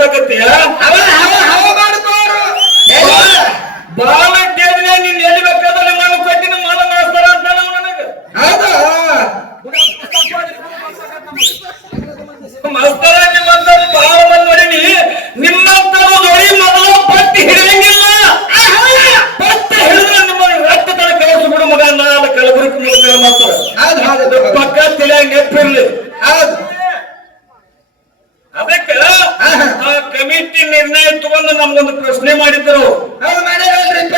ಮಾಡಕತ್ತೀಯ ಹವ ಮಾಡ್ಕೋರು ಬಾಳ ಕೇಳಿದ್ರೆ ನೀನ್ ಎಲ್ಲಿ ಬೇಕಾದ್ರೆ ನಾನು ಕೊಟ್ಟಿನ ಮಾಲ ಮಾಡಿಸ್ತಾರ ಅಂತ ನಾವು ನನಗ ಹೌದಾ ಮಸ್ತರ ನಿಮ್ಮಂತವ್ರು ಬಹಳ ಮಂದಿ ನೋಡಿನಿ ನಿಮ್ಮಂತವ್ರು ನೋಡಿ ಮೊದಲು ಪಟ್ಟಿ ಹಿಡಿಯಂಗಿಲ್ಲ ಪಟ್ಟಿ ಹಿಡಿದ್ರೆ ನಿಮ್ಮ ರಕ್ತ ತಡ ಕಳಿಸಿ ಬಿಡು ಮಗ ನಾಳೆ ಕಲಬುರಗಿ ಮೂಲಕ ಮಾಡ್ತಾರೆ ಹೌದು ಹೌದು ಪಕ್ಕ ತಿಳಿಯಂಗೆ ನೆಪ್ಪಿರ್ಲಿ ಹೌದು ಅದಕ್ಕೆ ಆ ಕಮಿಟಿ ನಿರ್ಣಯ ತಗೊಂಡು ನಮ್ಗೊಂದು ಪ್ರಶ್ನೆ ಮಾಡಿದ್ರು ಹೌದು ಮಾಡಿರಲ್ರಿಪ್ಪ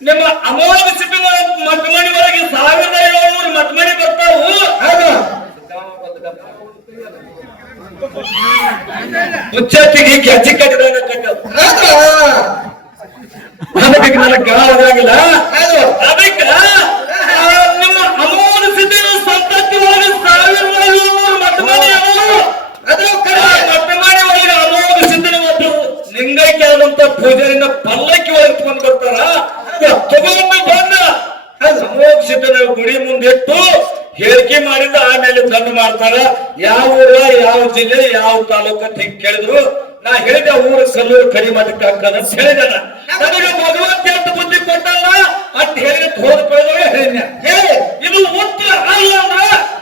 ನಿಮ್ಮ ಅಮೋಘ ಸಿಟ್ಟಿನ ಮಟ್ಮಣಿ ಒಳಗೆ 1700 ಮಟ್ಮಣಿ ಬರ್ತಾವು ಹೌದು ಮುಚ್ಚತ್ತಿಗೆ ಕೆಚ್ಚಿ ಕಟ್ಟಿದಾಗ ಕಟ್ಟದು ಅದಕ್ಕೆ ನನಗೆ ಗಾಳಾಗಿಲ್ಲ ಅದಕ್ಕೆ ನಿಮ್ಮ ಅಮೋಘ ಸಿಟ್ಟಿನ ಸಂತತಿ ಒಳಗೆ 1700 ಮಟ್ಮಣಿ ಅದು ಮಟ್ಮಣಿ ಒಳಗೆ ಅಮೋಘ ಸಿಟ್ಟಿನ ಮತ್ತು ಲಿಂಗೈಕ್ಯ ಆದಂತ ಪೂಜಾರಿನ ಪಲ್ಲಕ್ಕಿ ಒಳಗೆ ತಗೊಂಡು ಬರ್ತಾರ ತಗೊಂಡು ಬಂದ ಅಮೋಘ ಸಿದ್ದನ ಗುಡಿ ಮುಂದಿಟ್ಟು ಹೇಳಿಕೆ ಮಾಡಿದ ಆಮೇಲೆ ದಂಡ ಮಾಡ್ತಾರ ಯಾವ ಊರ ಯಾವ ಜಿಲ್ಲೆ ಯಾವ ತಾಲೂಕು ಅಂತ ಹಿಂಗ್ ಕೇಳಿದ್ರು ನಾ ಹೇಳಿದೆ ಊರ ಕಲ್ಲೂರು ಕಡಿ ಮಠಕ್ಕೆ ಹಾಕದ ಅಂತ ಹೇಳಿದೆ ನನಗೆ ಭಗವಂತ ಅಂತ ಬುದ್ಧಿ ಕೊಟ್ಟಲ್ಲ ಅಂತ ಹೇಳಿ ಹೋದ ಪಡೆದವೇ ಹೇಳಿದ್ನ ಇದು ಉತ್ತರ ಅಲ್ಲ ಅಂದ್ರ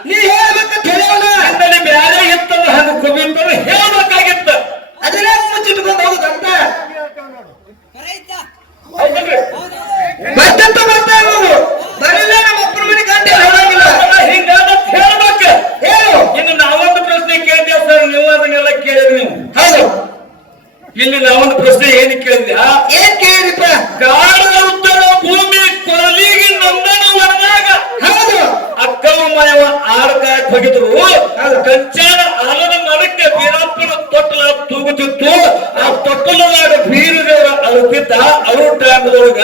ನೀ ಹೇಳ್ಬೇಕಂತ ಹೇಳೋಣ ನನ್ನಲ್ಲಿ ಬ್ಯಾರೆ ಇತ್ತಂದ್ರ ಹಂಗ ಕುಬಿಂತ ಹೇಳ್ಬೇಕಾಗಿತ್ತ ಅದನ್ನೇ ಮುಚ್ಚಿಟ್ಕೊಂಡು ಹೋಗುದಂತ ಮತ್ತಂತ ಬರ್ತಾ ಇರೋದು ಬರಲಿಲ್ಲ ನಮ್ಮ ಅಪ್ಪನ ಮನೆ ಗಂಟೆ ಹೇಳಂಗಿಲ್ಲ ಹಿಂಗಾದ ಹೇಳ್ಬೇಕ ಹೇಳು ಇನ್ನು ನಾವೊಂದು ಪ್ರಶ್ನೆ ಕೇಳಿದ್ದೇವೆ ಸರ್ ನೀವು ಅದನ್ನೆಲ್ಲ ಕೇಳಿದ್ರಿ ನೀವು ಹೌದು ಇಲ್ಲಿ ನಾವೊಂದು ಪ್ರಶ್ನೆ ಏನು ಕೇಳಿದ್ಯಾ ಏನ್ ಕೇಳಿರಿಪ್ಪ ಕಾಡದ ಉತ್ತರ ಭೂಮಿ ಕೊರಲಿಗೆ ನಂದನ ಒಣದಾಗ ಹೌದು ಅಕ್ಕವ ಮಯವ ಆಡಕಾಯಕ್ ಹೋಗಿದ್ರು ಕಂಚಾನ ಆಲದ ಮರಕ್ಕೆ ವೀರಪ್ಪನ ತೊಟ್ಟಲ ತೂಗುತ್ತಿತ್ತು ಆ ತೊಟ್ಟಲದಾಗ ಬೀರದೇವರ ಅಳುತ್ತಿದ್ದ ಅಳು ಟೈಮ್ದೊಳಗ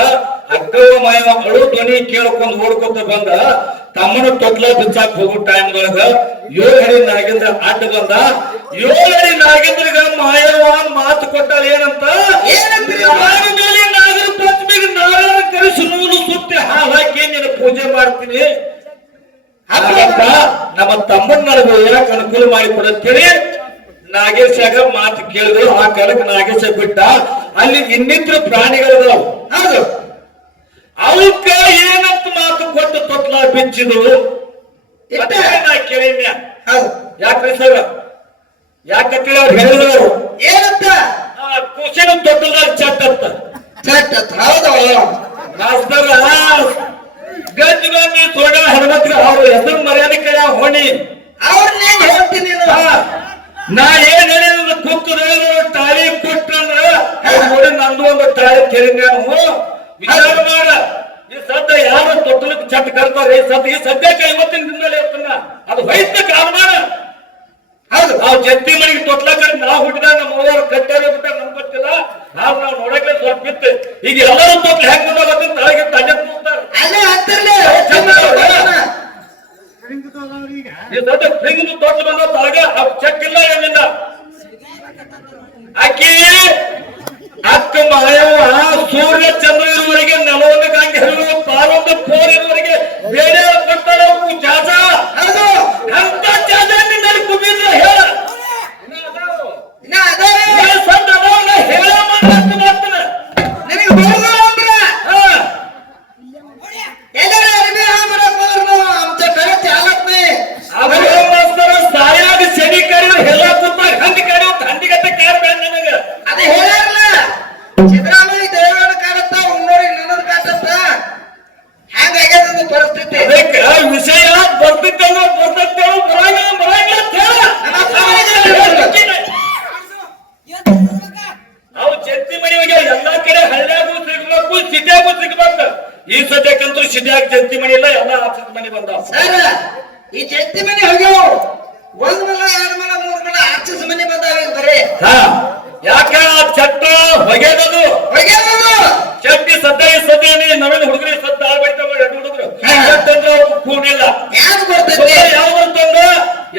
ಅಕ್ಕವ ಮಯವ ಅಳು ಧ್ವನಿ ಕೇಳ್ಕೊಂಡು ಓಡ್ಕೊತ ಬಂದ ತಮ್ಮನ ತೊಟ್ಲ ಬಿಚ್ಚಾಕ್ ಹೋಗೋ ಟೈಮ್ದೊಳಗ 7 ಅಡಿ ನಾಗೇಂದ್ರ ಅಡ್ಡ ಬಂದ 7 ಅಡಿ ನಾಗೇಂದ್ರಗ ಮಾಯವ ಮಾತು ಕೊಟ್ಟಾಳ ಏನಂತ ನಾಡ ಮೇಲೆ ನಾಗರ ಪಂಚಮಿಗೆ ನಾರಾಯಣ ಕರೆಸಿ ನೂಲು ಸುತ್ತಿ ಹಾಲು ಹಾಕಿ ನೀನು ಪೂಜೆ ಮಾಡ್ತೀನಿ ಹಾಗಂತ ನಮ್ಮ ತಮ್ಮನ ನಡುವೆ ಯಾಕೆ ಅನುಕೂಲ ಮಾಡಿಕೊಡಂತೇಳಿ ನಾಗೇಶಾಗ ಮಾತು ಕೇಳಿದ್ರು ಆ ಕಾಲಕ್ಕೆ ನಾಗೇಶ ಬಿಟ್ಟ ಅಲ್ಲಿ ಇನ್ನಿತರ ಪ್ರಾಣಿಗಳಿದಾವು ಹೌದು ಅವಕ್ಕ ಏನಂತ ಮಾತು ಕೊಟ್ಟು ತೊಟ್ಲ ಬಿಚ್ಚಿದ್ರು ನಾ ಕೇಳಿದ್ಯ ಹೌದು ಯಾಕ್ರಿ ಸರ್ ಯಾಕಂತೇಳಿ ಅವ್ರು ಹೇಳಿದ್ರು ಏನಂತ ಕುಸಿನ ತೊಟ್ಟಲ್ದಾಗ ಚಟ್ ಅಂತ ಚಟ್ ಹೌದು ಮಾಸ್ತರ ಗಜ್ಜಿ ಸೋಡ ಹನುಮಂತ್ರ ಅವ್ರ ಹೆಸರು ಮರ್ಯಾದೆ ಕಡೆ ಹೊಣಿ ಅವ್ರನ್ನೇ ಹೇಳ್ತೀನಿ ನಾ ಏನ್ ಹೇಳಿದ್ರು ಕುಕ್ಕದ ತಾಳಿ ಕೊಟ್ಟಂದ್ರ ನೋಡಿ ನಂದು ಒಂದು ತಾಳಿ ಕೇಳಿದ್ದೆ ನಾವು ವಿಚಾರ ಮಾಡ ಈ ಸದ್ಯ ಯಾರು ತೊಟ್ಟಲಕ್ಕೆ ಚಟ್ ಕರ್ತಾರೆ ಈ ಸದ್ಯಕ್ಕೆ ಇವತ್ತಿನ ದಿನದಲ್ಲಿ ಇರ್ತನ ಅದು ವೈದ್ಯ ಕಾಲಮಾನ ಹೌದು ನಾವು ಜತ್ತಿ ಮನೆಗೆ ತೊಟ್ಲ ಕಡೆ ನಾವು ಹುಟ್ಟಿದಾಗ ನಮ್ಮ ಅವ್ರ ಕಟ್ಟಾರೆ ಬಿಟ್ಟ ನಮ್ಗೆ ಗೊತ್ತಿಲ್ಲ ನಾವು ನೋಡಕ್ಕೆ ಸ್ವಲ್ಪ ಇತ್ತು ಈಗ ಎಲ್ಲರೂ ತೊಟ್ಲ ಹೆಂಗ್ ಮುಂದಾಗತ್ತೆ ತಳಗೆ ತಲೆ ಕೂತಾರೆ ಅಲ್ಲೇ ಹತ್ತಿರಲೇ ಈ ಸದ್ಯ ಫ್ರಿಂಗ್ ತೊಟ್ಲು ಬಂದ ತಳಗ ಚೆಕ್ ಇಲ್ಲ ಏನಿಲ್ಲ ಆಕಿ ಅಕ್ಕ ಮಾಯವ್ವ ಸೂರ್ಯ ಚಂದ್ರ ಇರುವವರೆಗೆ 41 ಗಂಟೆ ಹರಿಯುವ ಪಾರೊಂದು ಫೋರ್ ಇರುವವರೆಗೆ ಬೇರೆ ಕೊಡ್ತಾರ ಜಾಜ ಹೌದು ಅಂತ ಜಾಜ ನಿನ್ನಲ್ಲಿ ಕುಬಿದ್ರೆ ಹೇಳ ಹೇಳ ಮಾಡ್ತಾನೆ ನಿನಗೆ ಹೋಗಲ್ಲ ಅಂದ್ರ ಎಲ್ಲರ ಅರಿಮೆ ಹಾಮರ ಆಮच्या कडे चालत नाही ಮಾಸ್ತರ ಸಾಯಾಗ ಶನಿ ಕಡಿದ್ರೆ ಎಲ್ಲ ಕೂತಾಗ ಹಂದಿ ಕಡಿಯೋ ಹಂದಿಗತ್ತೆ ಕಾರ್ ಬೇಡ ನನಗ ಅದೇ ಹೇಳಲ್ಲ ಸಿದ್ದರಾಮಯ್ಯ ದೇವೇಗೌಡ ಕಾಣತ್ತ ಉನ್ನೋರಿಗೆ ನನ್ನದು ಕಾಣತ್ತ ಹ್ಯಾಂಗಾಗ್ಯದ ಪರಿಸ್ಥಿತಿ ಅದಕ್ಕೆ ವಿಷಯ ಬರ್ತಿದ್ದಲ್ಲ ಬರ್ತೇವೆ ಬರಂಗಿಲ್ಲ ಅಂತ ಹೇಳ ಅವು ಜತ್ತಿ ಮನೆಗೆ ಎಲ್ಲಾ ಕಡೆ ಹಳ್ಳಿಯಾಗೂ ಸಿಗ್ಬೇಕು ಸಿಟಿಯಾಗೂ ಸಿಗ್ಬೇಕು ಈ ಸದ್ಯಕ್ಕಂತೂ ಸಿಟಿಯಾಗ ಜತ್ತಿ ಮನೆ ಇಲ್ಲ ಎಲ್ಲ ಆಫೀಸ್ ಮನೆ ಬಂದಾವ ಸರ್ ಈ ಜತ್ತಿ ಮನೆ ಹೋಗ್ಯಾವ 1 ಮಲ 2 ಮಲ 3 ಮಲ ಆರ್ಚಿಸ್ ಮನೆ ಬಂದಾವ ಈಗ ಬರೀ ಯಾಕ ಚಟ್ಟ ಹೊಗೆದದು ಚಟ್ಟಿ ಸದ್ಯ ನವೀನ ಹುಡುಗರಿ ಸದ್ದ ಆಗ್ಬೈತಾವ 2 ಹುಡುಗರು ಚಟ್ಟಂದ್ರೆ ಕೂಡಿಲ್ಲ ಯಾರು ಬರ್ತೈತಿ ಯಾವ ಬರ್ತಂದ್ರ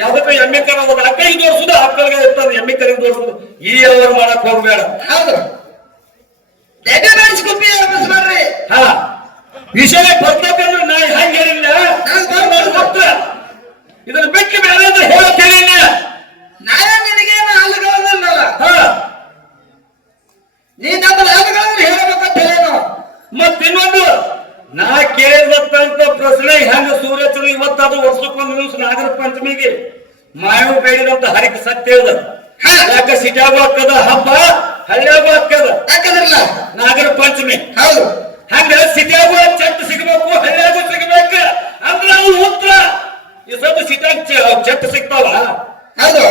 ಯಾವ್ದಕ್ಕ ಎಮ್ಮೆ ಕರ ಅಕ್ಕಳಿಗೆ ತೋರಿಸುದು ಅಕ್ಕಳಿಗೆ ಇರ್ತದೆ ಎಮ್ಮೆ ಕರಿಗೆ ತೋರಿಸುದು ಈ ಅವ್ರು ಮಾಡಕ್ ಹೋಗ್ಬೇಡ ಹೌದು ದೆಡ್ಡೆ ಮಾಡಿಸ್ಕೊಪ್ಪಿ ವಾಪಸ್ ಮಾಡ್ರಿ ವಿಷಯ ಬರ್ತಕ್ಕಂದ್ರೆ ನಾ ಹೆಂಗ್ ಹೇಳಿಲ್ಲ ಇದನ್ನ ಬಿಟ್ಟು ಬೇರೆ ಹೇಳಕ್ ಹೇಳಿಲ್ಲ ನಾಳೆ ನಿನಗೇನು ಅಲ್ಲಗಲ್ಲ ಮಾಯವು ಬೇಡಿದಂತ ಹರಿಕ ಸತ್ಯ ಅದ ಹಾ. ಯಾಕ ಸಿಟ್ಯಾಗು ಹಾಕದ ಹಬ್ಬ ಹಳ್ಳಿಯಾಗು ಹಾಕದ ಯಾಕಂದ್ರಲ್ಲ ನಾಗರ ಪಂಚಮಿ ಹೌದು ಹಂಗ ಸಿಟ್ಯಾಗು ಚಟ್ ಸಿಗಬೇಕು ಹಳ್ಳಿಯಾಗು ಸಿಗಬೇಕ ಅಂದ್ರ ಅವು ಉತ್ತರ ಈ ಸ್ವಲ್ಪ ಸಿಟ್ಯಾಗ ಚಟ್ ಸಿಗ್ತಾವ ಹೌದು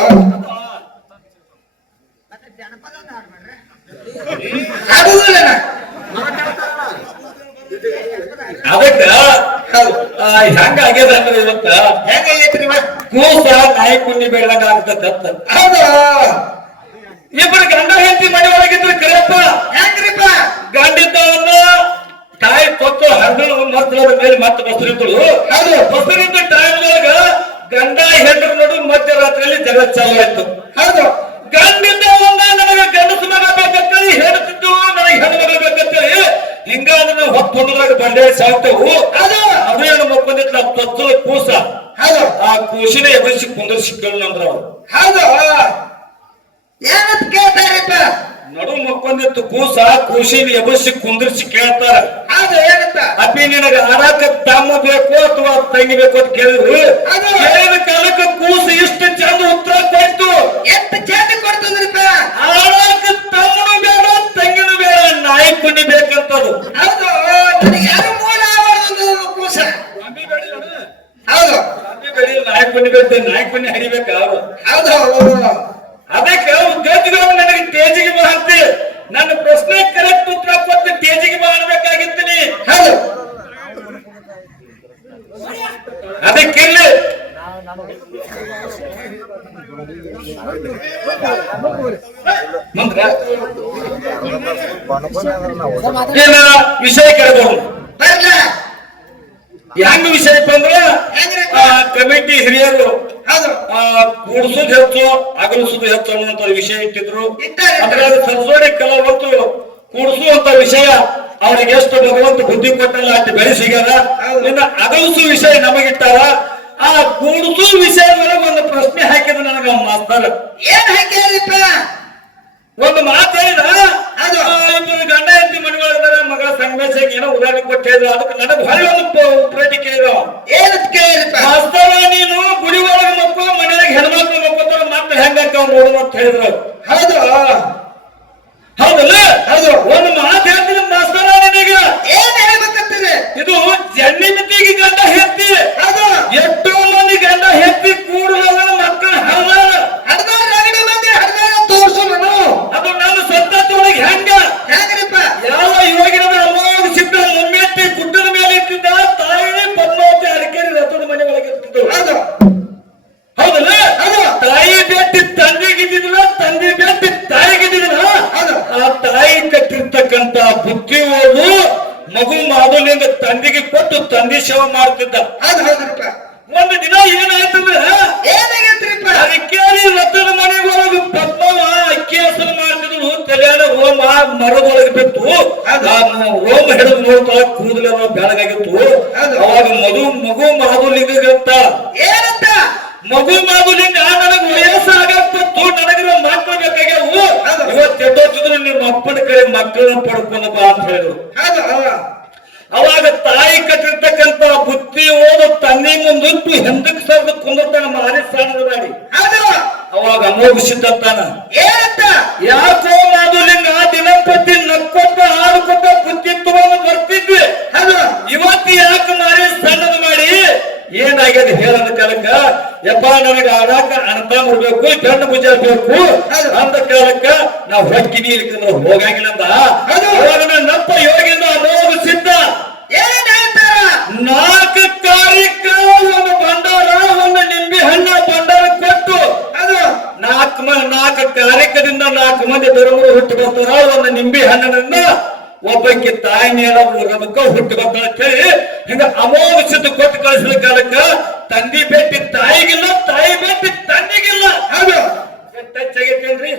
ಆಗುದಿಲ್ಲ ಅದಕ್ಕ ಹೌದು ಹೆಂಗ ಆಗ್ಯದ ಅಂದ್ರೆ ಇವತ್ತ ಹೆಂಗೈತ್ರಿ ಕೂಸ ನಾಯಿ ಕುಂಡಿ ಬೆಳ್ಳಂಗ ಆಗ್ತದ ಹೌದು ಇಬ್ಬರು ಗಂಡ ಹೆಂಡತಿ ಮನೆ ಒಳಗಿದ್ರು ಕರೆಯಪ್ಪ ಹೆಂಗ್ರಿಪ್ಪ ಗಂಡಿದ್ದವನ್ನ ತಾಯಿ ಕೊಟ್ಟು ಹರಿದು ಮಕ್ಕಳ ಮೇಲೆ ಮತ್ತೆ ಬಸರಿದ್ದಳು ಹೌದು ಬಸರಿದ್ದ ಟೈಮ್ ಒಳಗ ಗಂಡ ಹೆಂಡರ ನಡು ಮಧ್ಯರಾತ್ರಿಯಲ್ಲಿ ಜಗಳ ಚಾಲು ಆಯ್ತು ಹೌದು ಗಂಡಿದ್ದ ಒಂದ ನನಗೆ ಗಂಡಸು ಮಗ ಬೇಕಂತೇಳಿ ಹೇಳ್ತಿದ್ದು ನನಗೆ ಹೆಣ್ಣು ಮಗ ಬೇಕಂತೇಳಿ ಹಿಂಗಾದ್ರೆ ಹೊತ್ತೊಂದಾಗ ಬಂಡೆ ಸಾಕ್ತವು ಹೌದು ಅದು ಏನು ಮಕ್ಕೊಂದಿತ್ತು ನಾವು ತೊತ್ತಲು ಕೂಸ ಹೌದು ಆ ಕೂಸಿನ ಎದುರಿಸಿ ಕುಂದರ್ಸಿಕ್ಕಳು ಅಂದ್ರ ಅವ್ರು ಹೌದು ಏನಂತ ಕೇಳ್ತಾರಪ್ಪ ನಡು ಮಕ್ಕೊಂದಿತ್ತು ಕೂಸ ಕೂಸಿನ ಎಬಸಿ ಕುಂದರ್ಸಿ ಕೇಳ್ತಾರ ಹೌದು ಏನಂತ ಅಪ್ಪಿ ನಿನಗ ಆಡಾಕ ತಮ್ಮ ಬೇಕು ಅಥವಾ ತಂಗಿ ಬೇಕು ಅಂತ ಕೇಳಿದ್ರು ಅದು. ಕೇಳಿದ ಕಾಲಕ್ಕೆ ಕೂಸು ಇಷ್ಟು ಚಂದ ಉತ್ತರ ಕೊಟ್ಟು ಎಷ್ಟು ಚಂದ ಕೊಡ್ತದ್ರಿಪ್ಪ ಆಡಾಕ ತಮ್ಮನು ಬೇಡ ತಂಗಿನೂ ಬೇಡ ನಾಯಿ ಕುಂಡಿ ಬೇಕಂತದು ಹೌದು ನನಗೆ ಯಾರು ಮೂಲ ಆವರಣದ ಕೂಸ ಹೌದು ನಾಯಿ ಕುಂಡಿ ಬೇಕು ನಾಯಿ ಕುಂಡಿ ಹರಿಬೇಕ ಅವರು ಹೌದು ಅದಕ್ಕೆ ಗದ್ದಿಗಳು ನನಗೆ ತೇಜಿಗೆ ಬಾ ಅಂತ ನನ್ನ ಪ್ರಶ್ನೆ ಕರೆಕ್ಟ್ ಉತ್ತರ ಕೊಟ್ಟು ತೇಜಿಗೆ ಬಾ ಅನ್ಬೇಕಾಗಿತ್ತೀನಿ ಹೌದು ಅದಕ್ಕಿಲ್ಲಿ ಏನ ವಿಷಯ ಕೇಳಬಹುದು ಬರ್ಲ ಹೆಂಗ ವಿಷಯ ಬಂದ್ರ ಕಮಿಟಿ ಹಿರಿಯರು ಹೌದು ಕೂಡ್ಸುದು ಹೆಚ್ಚು ಅಗಲಿಸುದು ಹೆಚ್ಚು ಅನ್ನುವಂತ ವಿಷಯ ಇಟ್ಟಿದ್ರು ಇಟ್ಟಾರೆ. ಅದ್ರಾಗ ಸರಸ್ವತಿ ಕೆಲವೊಂದು ಕೂಡಿಸುವಂತ ವಿಷಯ ಅವ್ರಿಗೆ ಎಷ್ಟು ಭಗವಂತ ಬುದ್ಧಿ ಕೊಟ್ಟಲ್ಲ ಅಷ್ಟು ಬೆಳೆಸಿಗ್ಯಾರ ಹೌದು. ಇನ್ನು ಅಗಲಿಸು ವಿಷಯ ನಮಗಿಟ್ಟಾರ ಆ ಕೂಡಿಸು ವಿಷಯ ಮೇಲೆ ಒಂದು ಪ್ರಶ್ನೆ ಹಾಕಿದ್ರು ನನಗೆ ಮಾಸ್ತರ ಏನ್ ಹಾಕ್ಯಾರಿಪ್ಪ ಒಂದು ಮಾತು ಹೇಳಿದ ಅದು. ಇಬ್ಬರು ಗಂಡ ಹೆಂಡತಿ ಮನೆಗಳಿದ್ದಾರೆ ಮಗಳ ಸಂಗಮೇಶಕ್ಕೆ ಏನೋ ಉದಾಹರಣೆ ಕೊಟ್ಟಿದ್ರು ಅದಕ್ಕೆ ನನಗೆ ಹೊಳೆ ಒಂದು ಪ್ರತಿ ಕೇಳಿದ ಏನಂತ ಕೇಳಿರಿಪ್ಪ ಮಾಸ್ತರ ನೀನು ಗುಡಿ ಒಳಗೆ ಮಕ್ಕಳು ಮನೆಯಾಗ ಹೆಣ್ಮಕ್ಳು ಮಕ್ಕಳು ಮಕ್ಕಳು ಹೆಂಗ ನೋಡು ಅಂತ ಹೇಳಿದ್ರು ಹೌದು ಹೌದಲ್ಲ ಹೌದು ಒಂದು ಮಾತು ಹೇಳ್ತೀನಿ ಮಾಸ್ತರ ನಿನಗ ಏನ್ ಹೇಳ್ಬೇಕಂತೀರಿ ಇದು ಜನ್ಮಿತಿಗೆ ಗಂಡ ಹೆತ್ತಿ ಹೌದು ಎಷ್ಟೋ ಮಂದಿ ಗಂಡ ಹೆತ್ತಿ ಕೂಡಲ ಮಕ್ಕಳ ಹಲ್ಲಾರ ಹಡ್ದಾರ ರಗಡ ಮಂದಿ ಹಡ್ದಾರ ತೋರ್ಸು ನಾನು ಅದು ನನ್ನ ಸಂತತಿಯೊಳಗೆ ಹೆಂಗ ಹೆಂಗ್ರಿಪ್ಪ ಯಾವ ಯೋಗಿನ ಅಮೋಘ ಸಿದ್ಧ ಮುಮ್ಮೆತ್ತಿ ಗುಡ್ಡದ ಮೇಲೆ ಇಟ್ಟಿದ್ದ ತಾಯಿ ಪದ್ಮಾವತಿ ಅರಕೇರಿ ರಥದ ಮನೆ ಒಳಗೆ ಇರ್ತಿದ್ದು ಹೌದು ಹೌದಲ್ಲ ಹೌದು ತಾಯಿ ಬೆಟ್ಟಿ ತಂದೆಗಿದ್ದಿಲ್ಲ ತಂದೆ ಬೆಟ್ಟಿ ತಾಯಿಗಿದ್ದಿಲ್ಲ ಹೌದು ಆ ತಾಯಿ ಕಟ್ಟಿರ್ತಕ್ಕಂತ ಬುದ್ಧಿ ಓದು ಮಗು ಮಾಮೂಲಿಂದ ತಂದೆಗೆ ಕೊಟ್ಟು ತಂದೆ ಸೇವೆ ಮಾಡ್ತಿದ್ದ ಹೌದು ಹೌದ್ರಿಪ್ಪ ಒಂದು ದಿನ ಏನಾಯ್ತಂದ್ರ ಏನಾಗೈತ್ರಿಪ್ಪ ಅರಕೇರಿ ರಥದ ಮನೆ ಒಳಗೆ ಪದ್ಮವ ಅಕ್ಕಿ ಹೆಸರು ಮಾಡ್ತಿದ್ವು ತಲೆಯಾಡ ರೋಮ ಮರದೊಳಗೆ ಬಿತ್ತು ಆ ರೋಮ ಹಿಡಿದು ನೋಡ್ತಾಳ ಕೂದಲೆಲ್ಲ ಬೆಳಗಾಗಿತ್ತು ಹೌದು. ಅವಾಗ ಮಗು ಮಾಧುಲಿಂಗಂತ ಏನಂತ ಮಗು ಮಾಧುಲಿಂಗ ನನಗೆ ವಯಸ್ಸು ಆಗತ್ತು ನನಗಿರೋ ಮಕ್ಕಳು ಬೇಕಾಗ್ಯಾವು ಹೌದು. ಇವತ್ತು ಎದ್ದೋತಿದ್ರು ನಿಮ್ಮ ಅಪ್ಪನ ಕಡೆ ಮಕ್ಕಳನ್ನ ಪಡ್ಕೊಂಡು ಬಾ ಅಂತ ಹೇಳಿದ್ರು ಹೌದು ಹೌದು ಅವಾಗ ತಾಯಿ ಕಟ್ಟಿರ್ತಕ್ಕಂತ ಬುದ್ಧಿ ಓದು ತಂದೆ ಮುಂದಿಟ್ಟು ಹಿಂದಕ್ಕೆ ಸರ್ದು ಕುಂದಿರ್ತಾನ ಮಾರಿ ಸ್ಥಾನದ ಮಾಡಿ ಹೌದು ಅವಾಗ ಅಮೋಘಿಸಿದ್ದಾನ ಏನಂತ ಯಾಕೋ ಮಾಧುಲಿಂಗ ದಿನಪತಿ ನಕ್ಕೊಟ್ಟ ಹಾಡುಕೊಟ್ಟ ಬುದ್ಧಿ ತಗೊಂಡು ಬರ್ತಿದ್ವಿ ಹೌದು ಇವತ್ತು ಯಾಕೆ ಮಾರಿ ಸಣ್ಣದ ಮಾಡಿ ಏನಾಗ್ಯದ ಹೇಳದ ಕಾಲಕ್ಕ ಯಪ್ಪ ನನಗೆ ಆಡಾಕ ಅಣತ ಬರ್ಬೇಕು ಗಂಡು ಭುಜ ಬೇಕು ಹೌದು. ಅಂದ ಕಾಲಕ್ಕ ನಾವು ಹೊಕ್ಕಿನಿ ಇಲ್ಕಂದ್ರೆ ಹೋಗಂಗಿಲ್ಲ ಅಂದ ಹೌದು. ಅವಾಗ ನನ್ನಪ್ಪ ಯೋಗಿಂದ ಅಮೋಘ ಸಿದ್ಧ ಏನ್ ಹೇಳ್ತಾರ 4 ಕಾರ್ಯಕ್ಕ ಒಂದು ಭಂಡಾರ ಒಂದು ನಿಂಬೆ ಹಣ್ಣ ಭಂಡಾರ ಕೊಟ್ಟು ಅದು 4 ಕಾರ್ಯಕ್ಕದಿಂದ 4 ಮಂದಿ ಧರ್ಮರು ಹುಟ್ಟು ಬರ್ತಾರ ಒಂದು ನಿಂಬೆ ಹಣ್ಣಿನಿಂದ ಒಬ್ಬಕ್ಕೆ ತಾಯಿ ನೇರ ಊರದಕ್ಕ ಹುಟ್ಟು ಬರ್ತಾಳ ಅಂತ ಹೇಳಿ ಹಿಂಗ ಅಮೋಘ ಸಿದ್ಧ ಕೊಟ್ಟು ಕಳಿಸಿದ ಕಾಲಕ್ಕ ತಂದಿ ಬೆಟ್ಟಿ ತಾಯಿಗಿಲ್ಲ ತಾಯಿ ಬೆಟ್ಟಿ ತಂದಿಗಿಲ್ಲ ಹೌದು ಟಚ್ ಆಗೈತೇನ್ರಿ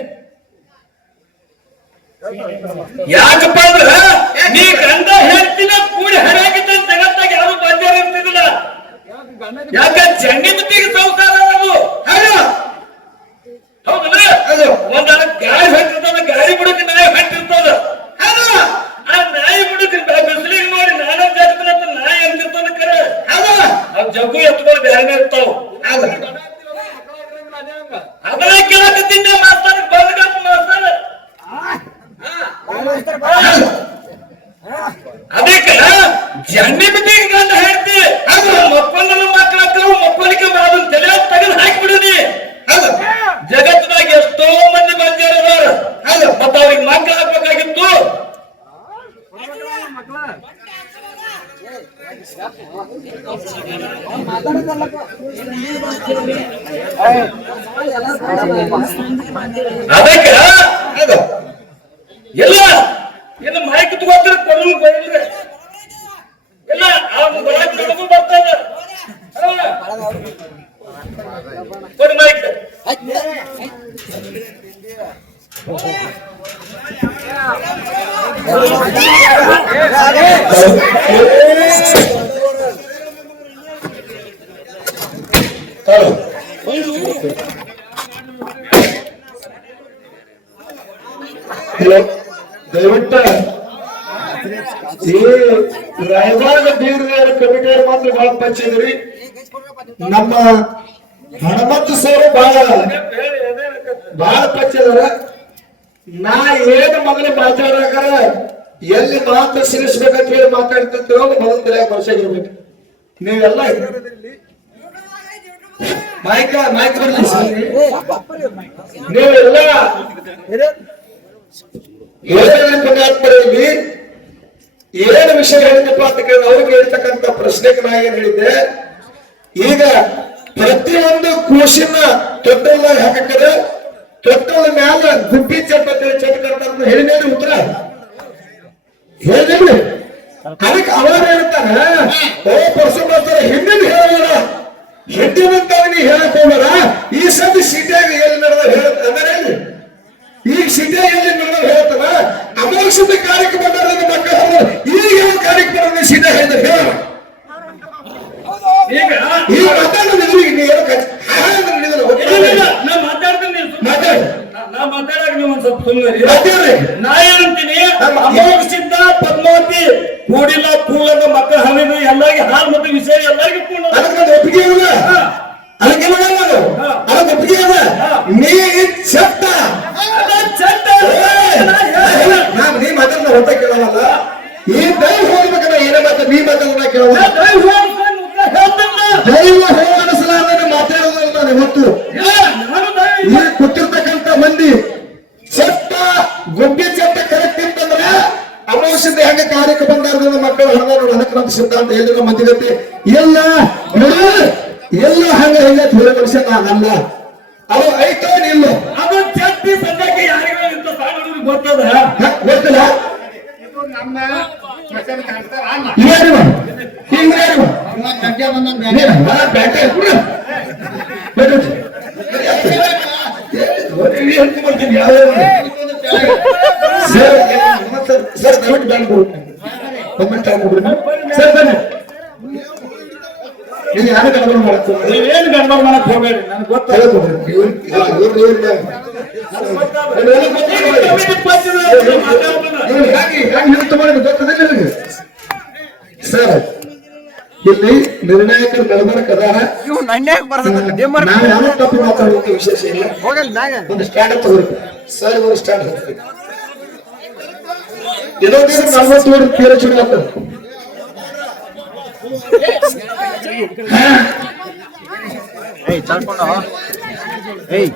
ಯಾಕಪ್ಪ ಅಂದ್ರ ನೀ ಗಂಡ ಹೇಳ್ತಿನ ಕೂಡಿ ಹರಿಯಾಗಿದ್ದ ಜಗತ್ತಾಗ ಯಾರು ಬಂದೇ ಇರ್ತಿದಿಲ್ಲ ಯಾಕ ಜನ್ಮಿತಿಗೆ ಸಂಸಾರ ನಾವು ಹೌದು ಹೌದಲ್ಲ ಹೌದು ಒಂದ ಗಾಳಿ ಹೊಂಟಿರ್ತದ ಗಾಳಿ ಬುಡಕ್ಕೆ ನಾಯಿ ಹೊಂಟಿರ್ತದ ಹೌದು ಆ ನಾಯಿ ಬುಡಕ್ಕೆ ಬಿಸಿಲಿಗೆ ನೋಡಿ ನಾನಾ ಜಾತಕನಂತ ನಾಯಿ ಅಂತಿರ್ತಾನ ಕರೆ ಹೌದು ಅವ್ ಜಗ್ಗು ಎತ್ಕೊಂಡು ಬ್ಯಾರೆ ಇರ್ತಾವ ಹೌದು ಅದಕ್ಕ ಅದು ಎಲ್ಲ ಇನ್ನು ಮೈಕ್ ತಗೋತಾರೆ ಕೊಡಲು ಬೈದ್ರೆ ಎಲ್ಲ ಬೆಳಕು ಬರ್ತದ ಕೊಡಿ ಮೈಕ್ ದಯವಿಟ್ಟು ಈ ರಾಯಬಾಗ ದೇವರ ಕಮಿಟಿಯವರು ಮಾತ್ರ ಬಹಳ ಪಂಚಿದ್ರಿ ನಮ್ಮ ಹಣಮಂತ ಸರ್ ಬಹಳ ಪಂಚದಾರ ನಾ ಏನು ಮೊದಲೇ ಮಾತಾಡಾಗ ಎಲ್ಲಿ ಮಾತು ಸಿರಿಸ್ಬೇಕಂತ ಹೇಳಿ ಮಾತಾಡ್ತಿರೋ ಮೊದಲ ತಲೆಯಾಗ ವರ್ಷಾಗಿರ್ಬೇಕು ನೀವೆಲ್ಲ ಮಾಯ್ಕ ಬರ್ಲಿ ನೀವೆಲ್ಲ ಪುಣ್ಯಾತ್ಮರಲ್ಲಿ ಏನು ವಿಷಯ ಹೇಳಿದಪ್ಪ ಅಂತ ಕೇಳಿದ್ರೆ ಅವ್ರಿಗೆ ಹೇಳ್ತಕ್ಕಂಥ ಪ್ರಶ್ನೆಗೆ ನಾ ಏನ್ ಹೇಳಿದ್ದೆ ಈಗ ಪ್ರತಿಯೊಂದು ಕೂಸಿನ ತೊಟ್ಟಲ್ಲ ಹಾಕಕ್ಕರೆ ತೊಟ್ಟಲ ಮ್ಯಾಲ ಗುಬ್ಬಿ ಚಟ್ ಚಟ್ಕಂತ ಹೇಳಿನೇನು ಉತ್ತರ ಹೇಳಿದ್ರಿ ಅದಕ್ಕೆ ಅವರು ಹೇಳ್ತಾರ ಓ ಪರ್ಸನ್ ಬರ್ತಾರೆ ಹಿಂದಿನ ಹೇಳೋಣ ಹಿಂದಿನಂತ ನೀ ಹೇಳಕ್ ಹೋಗಲ್ಲ ಈ ಸತಿ ಸಿಟಿಯಾಗ ಎಲ್ಲಿ ನಡೆದ ಹೇಳ ಅಂದ್ರೆ ಈಗ ಸಿಟಿಯಲ್ಲಿ ನಡೆದ ಹೇಳ್ತಾರ ಅಮೋಕ್ಷದ ಕಾರ್ಯಕ್ರಮ ನಡೆದ ಮಕ್ಕಳು ಈಗ ಯಾವ ಕಾರ್ಯಕ್ರಮ ಸಿಟಿ ಹೇಳಿದ್ರೆ ಹೇಳ ಈಗ ಮಾತಾಡೋದಿಲ್ಲ ಈಗ ನಾ ಮಾತಾಡ್ತೀನಿ ಮಾತಾಡಿ ನಾ ಮಾತಾಡಕ್ ನೀವು ಒಂದ್ ಸ್ವಲ್ಪ ಸುಮ್ಮನೆ ನಾ ಏನಂತೀನಿ ಅಮೋಘಸಿದ್ದ ಪದ್ಮಾವತಿ ಕೂಡಿಲ್ಲ ಕೂಲದ ಮಕ್ಕಳ ಹರಿದು ಎಲ್ಲಾಗಿ ಹಾಲು ಮತ್ತು ವಿಷಯ ಎಲ್ಲರಿಗೂ ಕೂಡ ಅದಕ್ಕೆ ಒಪ್ಪಿಗೆ ಇಲ್ಲ ಅದಕ್ಕೆ ಅದಕ್ಕೆ ಒಪ್ಪಿಗೆ ಇಲ್ಲ ನೀ ಚಟ್ಟ ನೀ ಮಾತಾಡ ಹೊತ್ತ ಕೇಳವಲ್ಲ ಈ ದೈವ ಹೋಗ್ಬೇಕಲ್ಲ ಏನೇ ಮಾತಾಡ ನೀ ಮಾತಾಡ ಕೇಳವಲ್ಲ ದೈವ ಹೋಗಣಿಸಲಾರ್ದೆ ಮಾತಾಡೋದಿಲ್ಲ ನಾನು ಇವತ್ತು ಇಲ್ಲಿ ಕೂತಿರ್ತಕ್ಕಂಥ ಮಂದಿ ಚಟ್ಟ ಗುಬ್ಬಿ ಚಟ್ಟ ಕರೆಕ್ಟ್ ಅಂತಂದ್ರೆ ಅಮೋಷದ ಹೆಂಗ ಕಾರ್ಯಕ್ಕೆ ಬಂದಾರ್ದ ಮಕ್ಕಳು ಹಣ ನೋಡಿ ಅದಕ್ಕೆ ನಮ್ಮ ಸಿದ್ಧಾಂತ ಹೇಳಿದ ಮಂದಿಗತಿ ಎಲ್ಲ ಎಲ್ಲ ಹಂಗ ಹೆಂಗ ಹೇಳಿ ಮನುಷ್ಯ ನಾನಲ್ಲ ಅದು ಐತೋ ನಿಲ್ಲ ಅದು ಚಟ್ಟಿ ಸದ್ಯಕ್ಕೆ ಯಾರಿಗೂ ಇಂತ ಸಾಗುದು ಗೊತ್ತದ ಗೊತ್ತಿಲ್ಲ ಹಿಂಗ ಸರ್ ದಯವಿಟ್ಟು ಬ್ಯಾಂಕ್ ಸರ್ ಬನ್ನಿ ನೀವು ಯಾರು ಗಡಬಡ ಮಾಡ್ತೀವಿ ನೀವೇನು ಗಡ್ಬಡ ಮಾಡಕ್ ಹೋಗ್ಬೇಡಿ ನನ್ಗೆ ಗೊತ್ತದಿಲ್ಲ ಸರ್ ಇಲ್ಲಿ ನಿರ್ಣಾಯಕರು ಗಡಬಡಕ್ ಅದಾರ ನಾವು ಯಾವ ತಪ್ಪು ಮಾತಾಡೋಕೆ ವಿಶೇಷ ಇಲ್ಲ ಒಂದು ಸ್ಟ್ಯಾಂಡ್ ತಗೋರಿ ಸರ್ ಒಂದು ಸ್ಟ್ಯಾಂಡ್ ಹಾಕ್ತೀವಿ ಇನ್ನೊಂದು 40 ವರ್ಷ ಕೇಳ ಚುಡಿ ಆಗ್ತದೆ Hey,